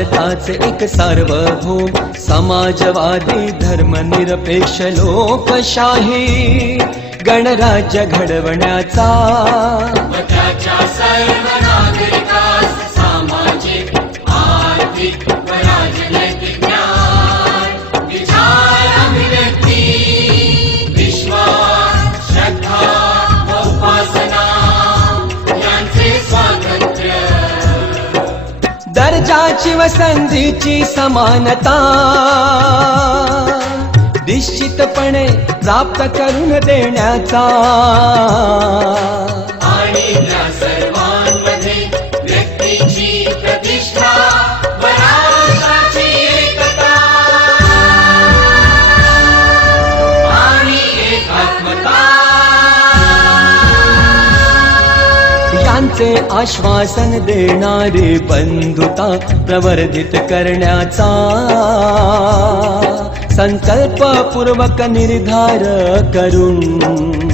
भारताचे एक सार्वभौम समाजवादी धर्मनिरपेक्ष लोकशाही गणराज्य घडवण्याचा त्याच्या सर्व नागरिकास सामाजिक आर्थिक व राजनैतिक न्याय विचार अभिव्यक्ती विश्वास श्रद्धा व उपासना यांचे स्वातंत्र्य दर्जाची व संधीची समानता निश्चितपणे प्राप्त करून देण्याचा आणि त्या सर्वांमध्ये व्यक्तीची प्रतिष्ठा व राष्ट्राची एकता आणि एकात्मता यांचे आश्वासन देणारी बंधुता प्रवर्धित करण्याचा संकल्पपूर्वक निर्धार करून